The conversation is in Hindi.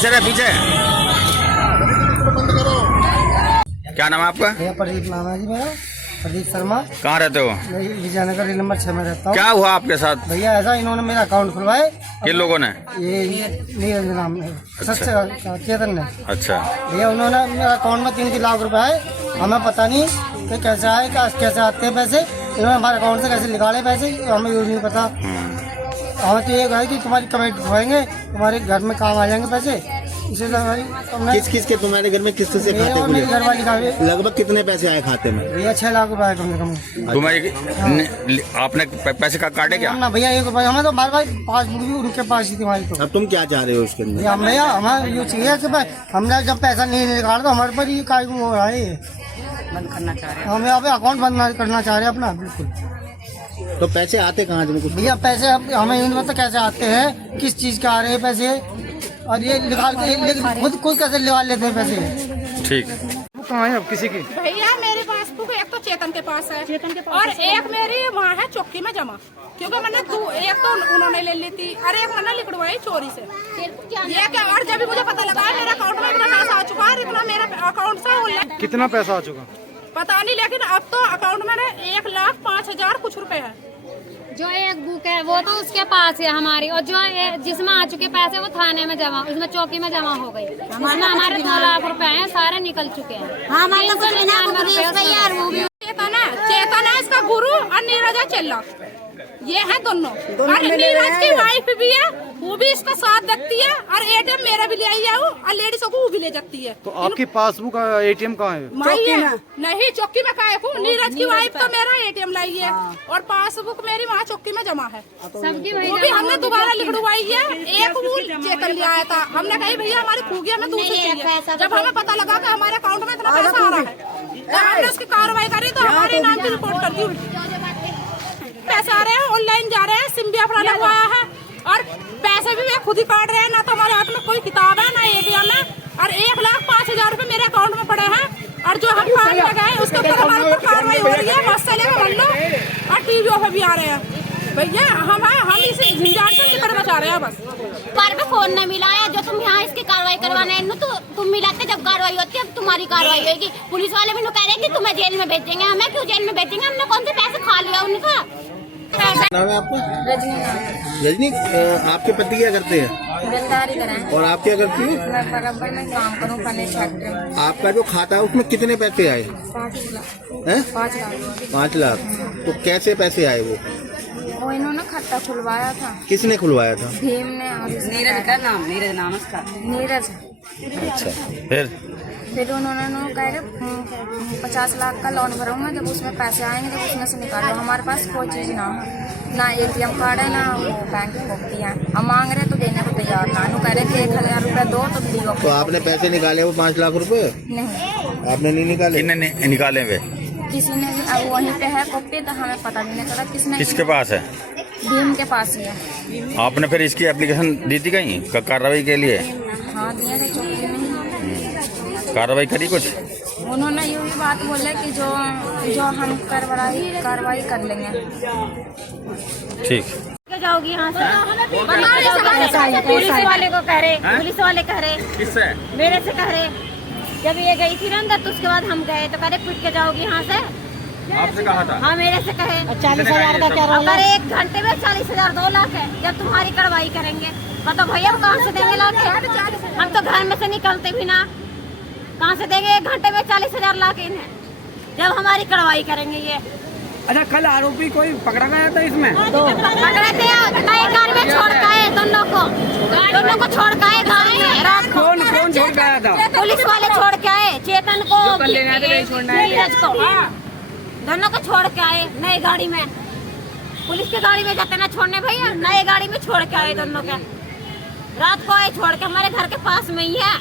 पीछे रहे पीछे। क्या नाम है आपका? भैया प्रदीप नाम है जी मेरा, प्रदीप शर्मा। कहाँ रहते हो? मैं विजयनगर नंबर 6 में रहता हूँ। क्या हुआ आपके साथ? भैया ऐसा इन्होंने मेरा अकाउंट खुलवाए। किन लोगों ने? ये नीरज नाम है, चेतन ने। अच्छा भैया उन्होंने मेरा अकाउंट में 3 लाख रुपए आए। हमें पता नहीं कि कैसे आए, कैसे आते हैं पैसे। इन्होंने हमारे अकाउंट से कैसे निकाले पैसे, हमें ये नहीं पता। हमें तो ये है कि तुम्हारी कमेटी खुआएंगे, तुम्हारे घर में काम आ जाएंगे पैसे। किस किस के तुम्हारे घर में किस से खाते खुले? घर वाली का लगभग कितने पैसे आए खाते में? भैया 6 लाख रुपए आए कम से कम। तुम्हारे आपने पैसे का काटे क्या? ना भैया एक रुपया हमें तो बार बार पासबुक भी उनके पास ही थी हमारी। तो अब तुम क्या चाह रहे हो उसके अंदर? भैया हमें ये चाहिए कि भाई हमने जब पैसा नहीं निकाला तो हमारे पर ये कायम हो रहा है, बंद करना चाह रहे हैं। हम यहाँ पे अकाउंट बंद करना चाह रहे हैं अपना। बिल्कुल। तो पैसे आते कहाँ से कुछ? भैया पैसे हमें नहीं पता कैसे आते हैं, किस चीज के आ रहे हैं पैसे, और ये निकाल के खुद कोई कैसे निकाल लेते हैं पैसे। ठीक। कहाँ है अब किसी की? भैया मेरी पासबुक एक तो चेतन के पास है, और एक मेरी वहाँ है चौकी में जमा, क्योंकि मैंने एक तो उन्होंने ले ली थी और एक मैंने लिखवाई चोरी से। ये क्या, और जब भी मुझे पता लगा मेरे अकाउंट में इतना पैसा आ चुका है, इतना मेरा अकाउंट से कितना पैसा आ चुका पता नहीं, लेकिन अब तो अकाउंट में 1,05,000 कुछ रुपए है। जो एक बुक है वो तो उसके पास है हमारी, और जो जिसमें आ चुके पैसे वो थाने में जमा, उसमें चौकी में जमा हो गई। उसमें हमारे 2 लाख रुपए हैं, सारे निकल चुके हैं। चेतन है इसका गुरु और नीरज है चेला, ये है दोनों। और नीरज की वाइफ भी है, वो भी इसका साथ देती है, और एटीएम मेरा भी ले आई है, और लेडीजों को वो भी ले जाती है। तो आपकी पासबुक एटीएम कहाँ है? चौकी में नहीं, चौकी में काहे को? नीरज की वाइफ तो मेरा एटीएम लाई है, और पासबुक मेरी वहाँ चौकी में जमा है। सबकी वो भी हमने दोबारा लिखवाई है। एक वो चेतन ले आया था, हमने कही भैया हमारी खूबिया में दूसरी चाहिए। जब हमें पता लगा कि हमारे अकाउंट में इतना पैसा आ रहा है, तो हमने उसकी कार्रवाई करी, तो हमारे नाम की रिपोर्ट कर दी। पैसे आ रहे हैं, ऑनलाइन जा रहे हैं, सिम भी अपना लगवाया है, और पैसे भी वे खुद ही काट रहे हैं। ना तो हमारे हाथ में कोई किताब है ना एटीएम है, और 1,05,000 रुपए मेरे अकाउंट में पड़े हैं, और जो हम फाइन लगाए उसके ऊपर हमारे ऊपर कार्रवाई हो रही है। मसले में मान लो, और टीवीओ पे भी आ रहे हैं। भैया हम इसे झंझाट से निकल बचा रहे हैं बस। पर पे फोन नहीं मिला है, जो तुम यहाँ इसकी कार्रवाई करवाने हैं तो तुम मिलाते, जब कार्रवाई होती है अब तुम्हारी कार्रवाई होगी। पुलिस वाले भी कह रहे हैं कि तुम्हें जेल में भेजेंगे। हमें क्यों जेल में भेजेंगे? हमने कौन से पैसे खा लिया उनका? नाम है आपका? रजनी। रजनी, आपके पति क्या करते हैं? जलदारी कराएं। और आप क्या करती हैं? मैं बराबर में काम करूँ, फर्नीचर फैक्ट्री में। आपका जो खाता है उसमें कितने पैसे आए? 5 लाख। हैं? 5 लाख। 5 लाख। तो कैसे पैसे आए वो? वो इन्होंने खाता खुलवाया था। किसने खुलवाया था? भीम ने। नीरज का नाम, नीरज नाम उसका। नीरज। अच्छा फिर उन्होंने कहा 50 लाख का लोन भरूंगा, जब उसमें पैसे आएंगे जब उसमें से निकालो। हमारे पास कोई चीज़ ना है, ना एटीएम कार्ड है, ना वो बैंक की कॉपी है। हम मांग रहे तो देने को तैयार ना। कह रहे कि 1,000 रुपया दो तो दियो। तो आपने पैसे निकाले वो 5 लाख रुपए? नहीं, आपने नहीं निकाले? किसने निकाले वे? किसी ने भी। अब वहीं पे है कॉपी, तो हमें पता नहीं चला किसने। किसके पास है? भीम के पास ही है। आपने फिर इसकी एप्लीकेशन दी थी कहीं कार्रवाई के लिए? हाँ दिए थे, चौकी में। कार्रवाई करी कुछ? उन्होंने ये भी बात बोले कि जो हम कार्रवाई कर लेंगे। ठीक। जाओगी यहाँ से? पुलिस वाले को कह रहे, पुलिस वाले कह रहे। किससे? मेरे से कह रहे। जब ये गई थी ना अंदर, तो उसके बाद हम गए तो कह रहे पीट के जाओगी यहाँ से। आपसे कहा था? हाँ मेरे से कहे। 40,000 का क्या रोल है? अगर 1 घंटे में 40,000 2 लाख है। जब तुम्हारी कार्रवाई करेंगे बताओ भैया कहाँ से देंगे लाख? हम तो घर में से निकलते भी ना, कहाँ से देंगे 1 घंटे में 40,000 लाख इन्हें, जब हमारी कार्रवाई करेंगे ये। अच्छा, कल आरोपी कोई पकड़ा गया था इसमें? पकड़े थे, नए गाड़ी में छोड़ के आए दोनों को छोड़ के आए गाड़ी में रात को। कौन छोड़ के आया था? पुलिस वाले छोड़ के आए, चेतन को, नीरज को, दोनों को छोड़ के आए नई गाड़ी में। पुलिस की गाड़ी में जाते ना छोड़ने भैया, नए गाड़ी में छोड़ के आए दोनों के। रात को आए छोड़ के, हमारे घर के पास में ही है।